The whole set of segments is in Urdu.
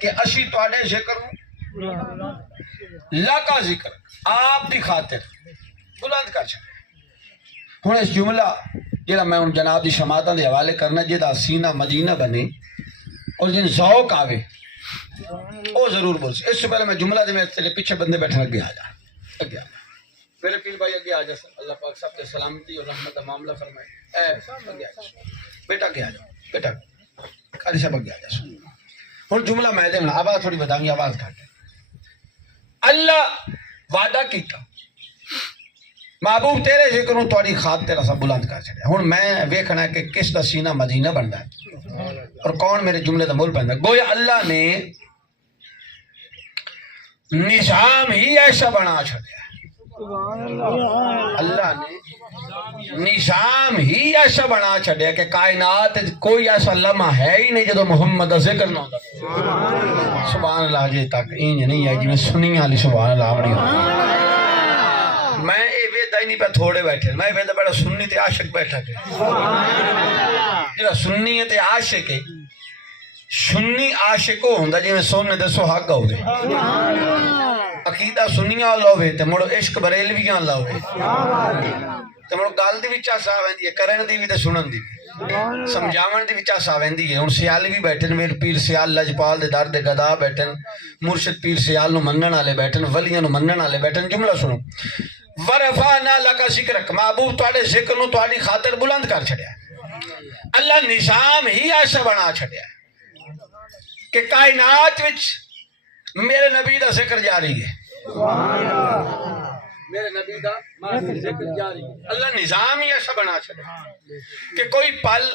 کہ اسی تواڈے ذکر لا کا ذکر آپ دی خاطر بلند کر چھڑے۔ ہن اس جملہ جڑا میں ان جناب دی شماعتاں دے حوالے کرنا جدا سینہ مدینہ بنے اور جن ذوق آوے او ضرور بول اس سے پہلے میں جملہ دے میں تیرے پیچھے بندے بیٹھے اگے آ جا اگے آ جا میرے پیر بھائی اگے آ جا اللہ پاک سب تے سلامتی اور رحمت کا معاملہ فرمائے اے اگے آ جا بیٹا اگے آ جا بیٹا قاری صاحب اگے آ جا ہن جملہ میں دے آواز تھوڑی بتاؤں گی آواز گھٹ اللہ وعدہ کیتا محبوب تیرے ذکر نوں تہاڈی خاطر اسا بلند کر چھڑیا ہن میں ویکھنا ہے کہ کس دا سینہ مدینہ بندا ہے اور کون میرے جملے دا مول پیندا گویا اللہ نے نظام ہی ایسا بنا چھڑیا اللہ نے نظام ہی ایسا بنا چھڑیا کہ کائنات کوئی ایسا لمحہ ہے ہی نہیں جدو محمد دا ذکر نہ ہوندا سبحان اللہ جی تک اینج نہیں ہے جی میں سنی والی سبحان اللہ بڑی میں اے ویدا ہی نہیں پہ تھوڑے بیٹھے میں ویدا بڑا سنی تے عاشق بیٹھا کے جڑا سنی ہے تے عاشق ہے سنی عاشق ہوندا جویں سونے دے سہاگا ہوے عقیدہ سنیاں والا ہوے تے مڑ عشق بریلویاں والا ہوے تے مڑ گل دی وچ آسا ویندی ہے کرن دی وی تے سنن دی سمجھاون دی وچ آسا ویندی ہے ہن سیال بھی بیٹھے میرے پیر سیال لجپال دے در دے گدا بیٹھن مرشد پیر سیال نو منن والے بیٹھن ولیاں نو منن والے بیٹھن جملہ سنو ورفعنا لک ذکرک محبوب تواڈے ذکر نو تواڈی خاطر بلند کر چھڑیا اللہ نظام ہی ایسا بنا چھڑیا کہ کائنات وچ میرے نبی دا ذکر جاری ہے میرے نبی دا ذکر جاری ہے اللہ نظام ہی ایسا بنا چھڑیا کہ کوئی پل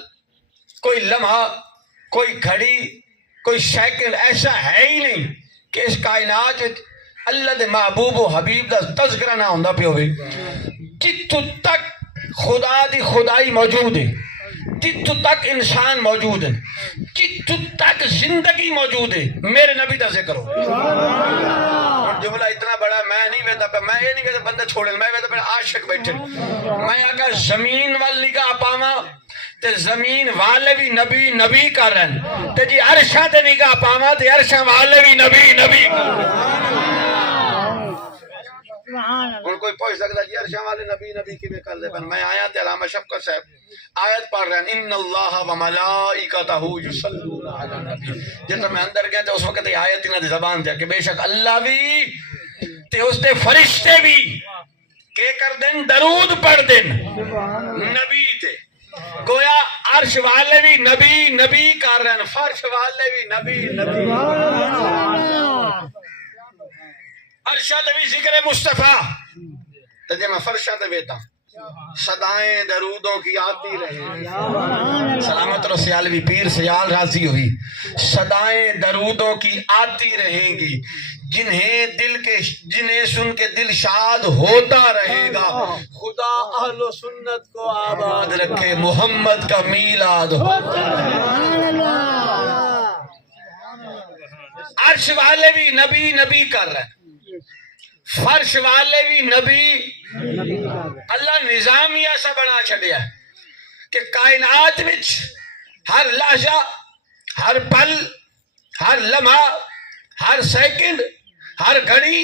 کوئی لمحہ کوئی گھڑی کوئی سیکنڈ ایسا ہے ہی نہیں کہ اس کائنات وچ اللہ دے محبوب و حبیب دا تذکرہ نہ ہوندا پیا ہوئے جتوں تک خدا دی خدائی موجود ہے جتوں تک انسان موجود ہے جتوں تک زندگی موجود ہے میرے نبی دا ذکر ہو جملہ اتنا بڑا میں نہیں ویدا پہ میں یہ نہیں کہتا بندہ چھوڑے میں ویدا پہ عاشق بیٹھے میں اگر زمین وال نگاہ پاواں تے زمین والے بھی نبی نبی کر رہے ہیں تے جی عرشاں تے نگاہ پاواں تے عرشاں والے بھی نبی نبی کر رہے اور کوئی پوچھ سکتا جی عرشاں والے نبی نبی کی میں کر لے پن میں آیا تے علامہ شفقت صاحب آیت پڑھ رہے ہیں ان اللہ و ملائکتہ یصلون علی النبی جب میں اندر گیا تو اس وقت یہ آیت انہاں دی زبان تے کہ بے شک اللہ بھی تے اس دے فرشتے بھی کہ کر دین درود پڑھ دین نبی تے گویا عرش والے بھی نبی نبی کر رہے ہیں فرش والے بھی نبی نبی عرشہ تے بھی ذکر مصطفیٰ تے جے میں فرشہ تے ویتا صدائیں درودوں کی آتی رہیں سلامت رسیالوی پیر سیال راضی ہوئی صدائیں درودوں کی آتی رہیں گی جنہیں سن کے دل شاد ہوتا رہے گا خدا اہل و سنت کو آباد رکھے محمد کا میلاد ہوتا رہے عرش والے بھی نبی نبی کر رہے ہیں فرش والے بھی نبی اللہ نظام ہی ایسا بنا چھڑیا ہے کہ کائنات وچ ہر لحظہ ہر پل ہر لمحہ ہر سیکنڈ ہر گھڑی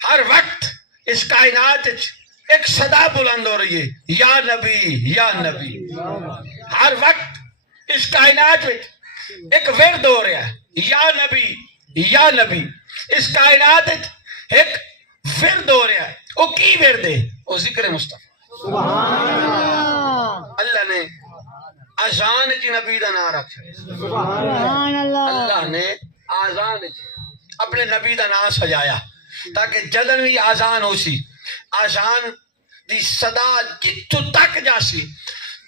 ہر وقت اس کائنات وچ ایک صدا بلند ہو رہی ہے یا نبی یا نبی ہر وقت اس کائنات وچ ایک ورد ہو رہا ہے یا نبی یا نبی اس کائنات وچ ایک ورد ہو رہا ہے وہ کی ورد ہے وہ ذکر مصطفیٰ اللہ نے آزان جی نبی دا نام رکھا اللہ نے آزان جی اپنے نبی دا نام سجایا تاکہ جدن بھی آزان ہو سی آزان دی صدا جتوں تک جاسی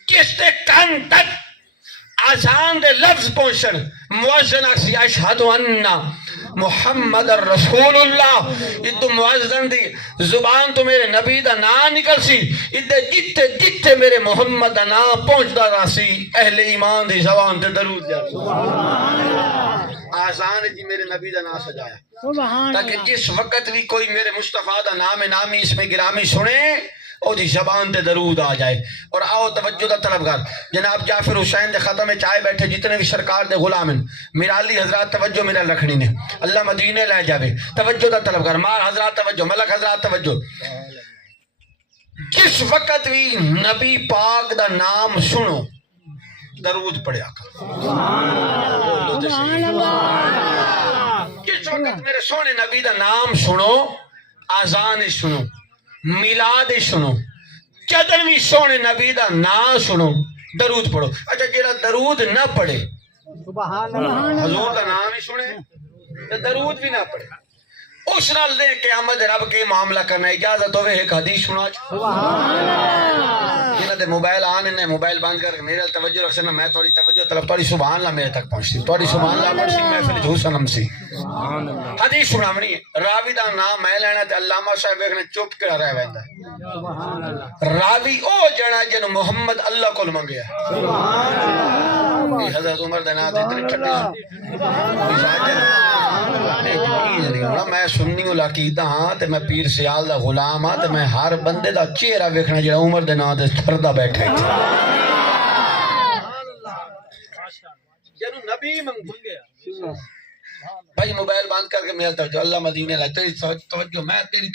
جس دے کان تک آزان دے لفظ پہنچن مؤذن اکسی اشہد انہ محمد رسول اللہ ادھو مؤذن دی زبان تو میرے نبی دا نام نکل سی ادھے جتے جتے میرے محمد دا نام پہنچ دا راسی اہل ایمان دی زبان تے درود جا آزان جی میرے نبی دا نام سجایا تاکہ جس وقت بھی کوئی میرے مصطفیٰ دا نام نامی اس میں گرامی سنے او دی زبان تے درود آ جائے. اور آؤ توجہ دا طلبگار جناب جعفر حسین دے ختم میں چائے بیٹھے جتنے بھی سرکار دے غلام ہیں میرا علی حضرات توجہ میرا رکھنی نے اللہ مدینے لے جاوے. توجہ دا طلبگار مار حضرات توجہ ملک حضرات توجہ. جس وقت بھی نبی پاک دا نام سنو درود پڑھیا کرو. جس وقت میرے سونے نبی دا نام سنو آزان سنو میلاد سنو جدن بھی سونے نبی دا نام سنو درود پڑھو. اچھا جیڑا درود نہ پڑھے حضور دا نام ہی سنے درود بھی نہ پڑھے اس نال دے قیامت رب کے معاملہ کرنا اجازت ہوئے. ایک حدیث سنا جنہاں دے موبائل آنے نے موبائل بند کر کے میرے توجہ رکھ سنا میں تھوڑی توجہ طلب تھوڑی سبحان اللہ میرے تک پہنچتی تھوڑی سبحان اللہ پڑھتی محفل جو سنم سی حدیث سنا منی راوی دا نام میں لینا تے علامہ صاحب ویکھنے چپ کے رہ ویندا راوی او جنا جن محمد اللہ کول منگیا حضرت عمر دے نام تے اتنی ٹھڈی میں سنی عقیدہ ہاں تے میں پیر سیال دا غلام ہاں تے میں ہر بندے دا چہرہ ویکھنا جڑا عمر دے نام تے پھردا بیٹھا ہے جنوں نبی منگیا. بھائی موبائل بند کر کے میرا توجہ اللہ مدینے لا تیری توجہ میں تیری